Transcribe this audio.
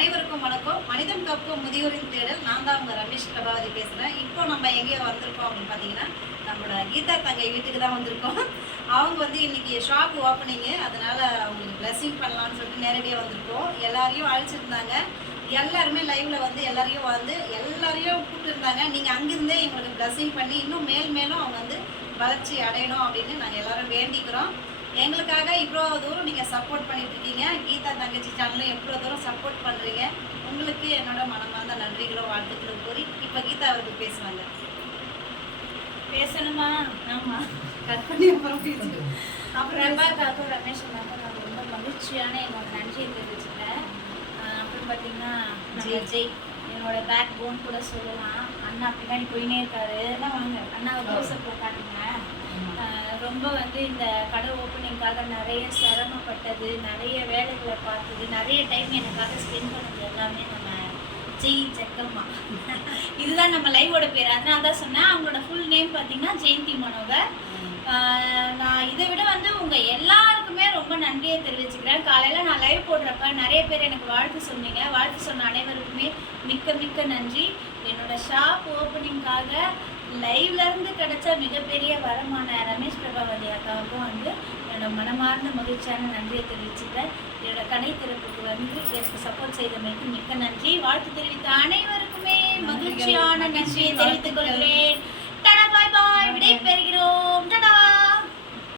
அனைவருக்கும் வணக்கம். மனிதன் கப்பும் முதியோரின் தேடல். நான் தான் உங்க ரமேஷ் பிரபாவதி பேசுறேன். இப்போ நம்ம எங்கேயோ வந்திருக்கோம் அப்படின்னு பார்த்தீங்கன்னா நம்மளோட கீதா தங்கை வீட்டுக்கு தான் வந்திருக்கோம். அவங்க வந்து இன்னைக்கு ஷாப் ஓப்பனிங்கு அதனால அவங்களுக்கு blessing பண்ணலாம்னு சொல்லிட்டு நேரடியாக வந்திருக்கோம். எல்லாரையும் அழைச்சிருந்தாங்க. எல்லாருமே லைவ்ல வந்து எல்லாரையும் வந்து எல்லாரையும் கூப்பிட்டுருந்தாங்க. நீங்கள் அங்கிருந்தே எங்களுக்கு blessing பண்ணி இன்னும் மேல் மேலும் அவங்க வந்து வளர்ச்சி அடையணும் அப்படின்னு நாங்கள் எல்லாரும் வேண்டிக்கிறோம். எங்களுக்காக இவ்வளோ தூரம் சப்போர்ட் பண்ணிட்டு இருக்கீங்க கீதா தங்கச்சி சேனலும் எவ்வளோ தூரம் சப்போர்ட் பண்ணுறீங்க உங்களுக்கு என்னோட மனமார்ந்த நன்றிகளும் வாழ்த்துக்களும் கூறி இப்போ கீதா அவருக்கு பேசுவாங்க. பேசணுமா? ஆமா. கட் பண்ணி அப்புறம் பேசுங்க அப்புறம் பிரபாக்காக்கும் ரமேஷ் அண்ணாக்கும் நான் ரொம்ப மகிழ்ச்சியான என்னோட நன்றியை தெரிவிச்சுக்கிறேன். அப்புறம் பார்த்தீங்கன்னா நம்ம ஜெய். ஜெய். என்னோட பேக் போன் கூட சொல்லலாம். அண்ணா பின்னாடி போயினே இருக்காரு. வாங்க. அண்ணாவை க்ளோஸ்அப்ல காட்டுங்க ரொம்ப வந்து இந்த கடை எனக்காக நிறைய சிரமப்பட்டது நிறைய வேலைகளை பார்த்தது நிறைய டைம் எனக்காக ஸ்பெண்ட் பண்ணது எல்லாமே நம்ம ஜெய் ஜக்கம்மா இதுதான் நம்ம லைவோட பேர். அதனால தான் சொன்னேன் அவங்களோட ஃபுல் நேம் பார்த்தீங்கன்னா ஜெயந்தி மனோகர். நான் இதை விட வந்து உங்கள் எல்லாருக்குமே ரொம்ப நன்றியை தெரிவிச்சுக்கிறேன். காலையில் நான் லைவ் போடுறப்ப நிறைய பேர் எனக்கு வாழ்த்து சொன்னீங்க. வாழ்த்து சொன்ன அனைவருக்குமே மிக்க மிக்க நன்றி. என்னோட ஷாப் ஓப்பனிங்காக லைவ்லேருந்து கிடைச்ச மிகப்பெரிய வரமான ரமேஷ் பிரபாவதி அக்காவுக்கும் வந்து என்னோட மனமார்ந்த மகிழ்ச்சியான நன்றியை தெரிவிச்சுக்கிறேன். என்னோட கடை திறப்புக்கு வந்து எனக்கு சப்போர்ட் செய்தமைக்கு மிக்க நன்றி. வாழ்த்து தெரிவித்த அனைவருக்குமே மகிழ்ச்சியான நன்றியை தெரிவித்துக் கொள்கிறேன்.